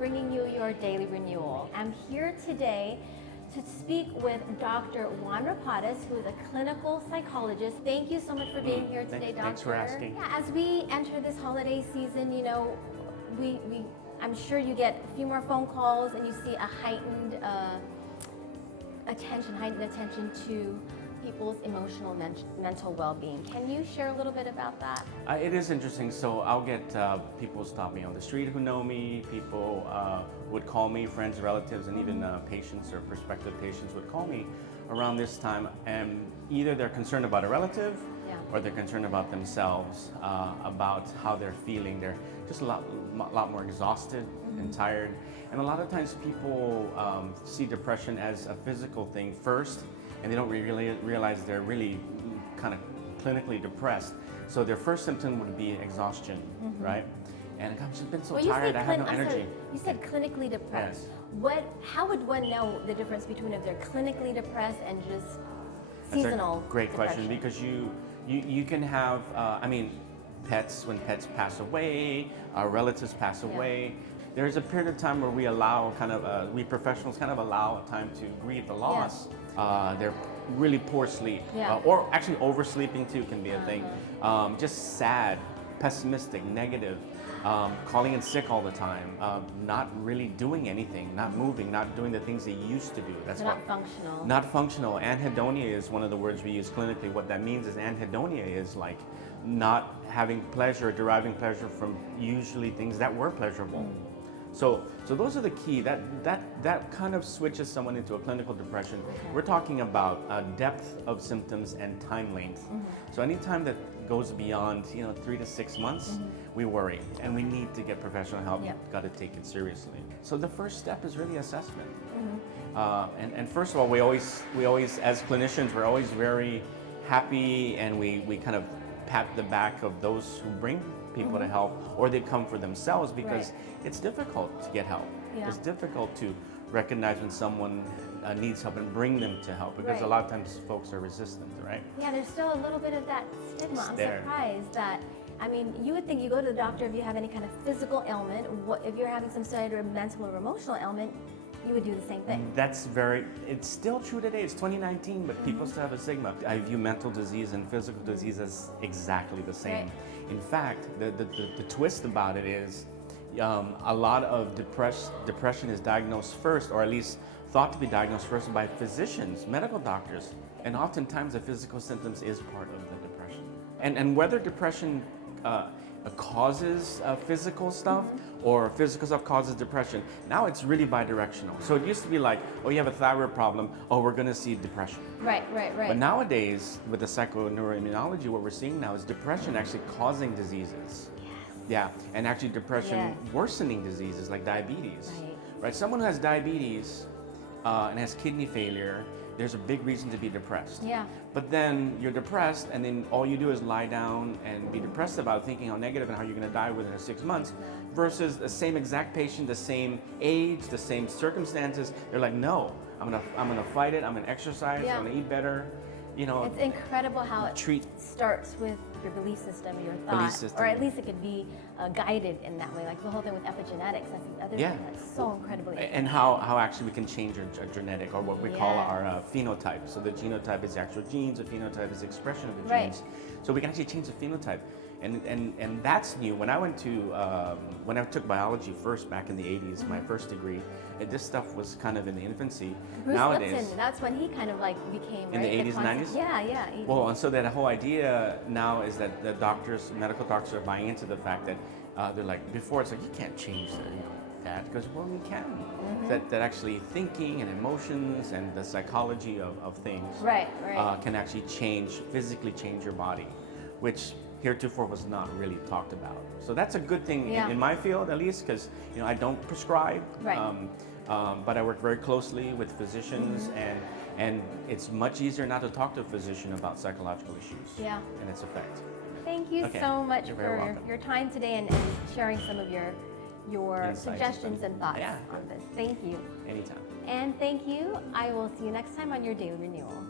bringing you your Daily Renewal. I'm here today to speak with Dr. Juan Rapadas, who is a clinical psychologist. Thank you so much for being here today, Doctor. Thanks for asking. Yeah, as we enter this holiday season, you know, I'm sure you get a few more phone calls and you see a heightened attention to people's emotional, mental well-being. Can you share a little bit about that? It is interesting. So I'll get people stop me on the street who know me. People would call me, friends, relatives, and even patients or prospective patients would call me around this time. And either they're concerned about a relative, or they're concerned about themselves, about how they're feeling. They're just a lot more exhausted and tired. And a lot of times people see depression as a physical thing first, and they don't really realize they're really kind of clinically depressed. So their first symptom would be exhaustion, right? And I've just been so tired, I have no energy. You said clinically depressed. Yes. How would one know the difference between if they're clinically depressed and just seasonal That's a great question, because you can have, pets, when pets pass away, our relatives pass away, there's a period of time where we allow we professionals kind of allow time to grieve the loss. They're really poor sleep, or actually oversleeping too can be a thing. Just sad, pessimistic, negative, calling in sick all the time, not really doing anything, not moving, not doing the things they used to do. That's not functional. Not functional. Anhedonia is one of the words we use clinically. What that means is anhedonia is like not having pleasure, deriving pleasure from usually things that were pleasurable. So those are the key. That kind of switches someone into a clinical depression. We're talking about depth of symptoms and time length. So anytime that goes beyond 3 to 6 months, we worry and we need to get professional help. Got to take it seriously. So the first step is really assessment. And first of all, we always as clinicians, we're always very happy, and we kind of pat the back of those who bring people to help, or they come for themselves, because it's difficult to get help. It's difficult to recognize when someone needs help and bring them to help, because a lot of times folks are resistant, right? Yeah, there's still a little bit of that stigma. I'm surprised that, you would think you go to the doctor if you have any kind of physical ailment. If you're having some sort of mental or emotional ailment, you would do the same thing. It's still true today. It's 2019, but people still have a stigma. I view mental disease and physical disease as exactly the same. In fact, the twist about it is a lot of depression is diagnosed first, or at least thought to be diagnosed first, by physicians, medical doctors. And oftentimes the physical symptoms is part of the depression. And whether depression causes physical stuff, or physical stuff causes depression, now it's really bi-directional. So it used to be like, oh, you have a thyroid problem, oh, we're going to see depression. Right. But nowadays, with the psychoneuroimmunology, what we're seeing now is depression actually causing diseases. And actually depression worsening diseases like diabetes. Right? Someone who has diabetes and has kidney failure, there's a big reason to be depressed. But then you're depressed, and then all you do is lie down and be depressed about thinking how negative and how you're going to die within 6 months, versus the same exact patient, the same age, the same circumstances. They're like, no, I'm gonna fight it. I'm gonna exercise. I'm gonna eat better. It's incredible how it starts with your belief system, your thought, or at least it could be guided in that way. Like the whole thing with epigenetics, that's the other thing that's so incredibly interesting. And how actually we can change our genetic, or what we call our phenotype. So the genotype is the actual genes, the phenotype is the expression of the genes. So we can actually change the phenotype. And that's new. When I took biology first back in the 80s, my first degree, this stuff was kind of in the infancy. Bruce Nowadays, Lipton, that's when he kind of like became in the 80s and 90s. Yeah. Well, and so that whole idea now is that the medical doctors are buying into the fact that they're like, before it's like, you can't change that, because well, you can. That actually thinking and emotions and the psychology of things can actually physically change your body, which heretofore was not really talked about. So that's a good thing in my field, at least, because I don't prescribe, but I work very closely with physicians, and it's much easier now to talk to a physician about psychological issues and its effect. Thank you so much for your time today and sharing some of your suggestions and thoughts on this. Thank you. Anytime. And thank you. I will see you next time on your Daily Renewal.